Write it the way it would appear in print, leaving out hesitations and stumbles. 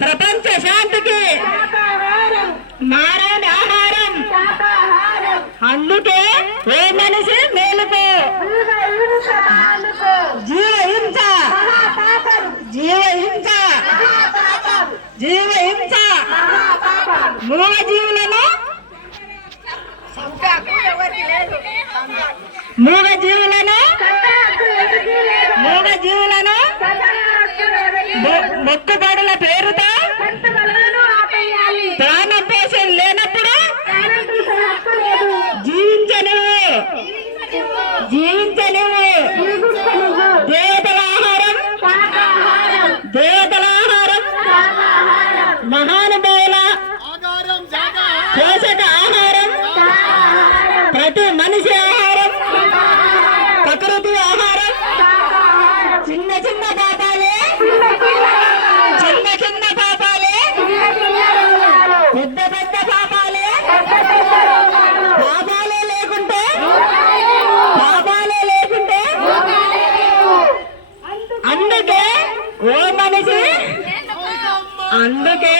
ప్రపంచ శాంతికి మారని ఆహారం. అందుకే ఏ మనిషి మేలుకో జీవహింస జీవహింస జీవహింస మూగ జీవులను మూగ జీవులను మూగ జీవులను మొక్కుబడుల పేరుతో ప్రాణం పోషణ లేనప్పుడు జీవించనివ్వు జీవించనివ్వు. దేవతల ఆహారం దేవతల ఆహారం మహానుభావుల పోషక ఆహారం ప్రతి మనిషి ఆహారం ప్రకృతి ఆహారం. చిన్న చిన్న పాపాలే చిన్న చిన్న పాపాలే పెద్ద పెద్ద పాపాలే పాపాలే లేకుంటే పాపాలే లేకుంటే. అందుకే ఓ మనిషి అందుకే